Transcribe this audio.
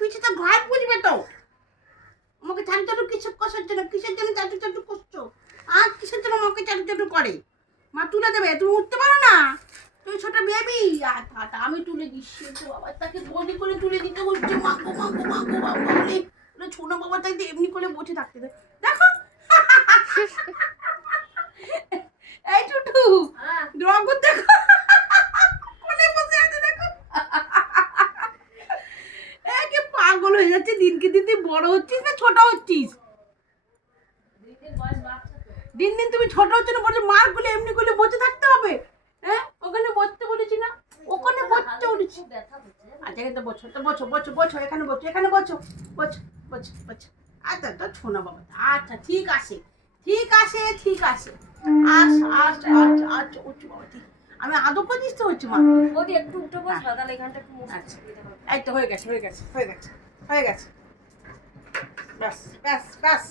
পিছুতে ঘাট বুঝবে তো। আমাকে চাটু চাটু কিসব কষার জন্য, কিসের জন্য চাটু চাটু করছো? আর কিসের জন্য আমাকে চাটু চাটু করে? মা তুলে দেবে, তুমি উঠতে পারো না, তুমি ছোট বেবি। আটা আমি তুলে দিচ্ছি তো বাবা, তাকে বলি করে তুলে দিতে হচ্ছে। মাগো মাগো মাগো বাবা বলে ছোট বাবা, তাই এমনি করে বসে থাকতে দে। দেখো এই টুটু রগত দেখো কোলে বসে আছে, দেখো একে পাগল হয়ে যাচ্ছে। দিনকে দিন তুই বড় হচ্ছিস না ছোট হচ্ছিস? দিন দিন তুমি ছোট হচ্ছে না, বলছো মার গুলো এমনি করে বসে থাকতে হবে। হ্যাঁ, ওখানে বসতে বলেছি না, ওখানে বসতে বলেছি। আচ্ছা এখানে বসো, তো বসো বসো বসো, এখানে বসো, এখানে বসো, বসো বসো বসো। আচ্ছা তো শোনো বাবা, আচ্ছা ঠিক আছে ঠিক আছে ঠিক আছে। আচ্ছা আচ্ছা আচ্ছা আচ্ছা উঠছো বাবা, ঠিক। আমি আদৌ করছিস তো হচ্ছে মা। বৌদি একটু উঠে বসবা, তাহলে এখানটা একটু মুছতে আচ্ছা সুবিধা হবে। এই তো হয়ে গেছে হয়ে গেছে হয়ে গেছে হয়ে গেছে। ব্যাস ব্যাস ব্যাস।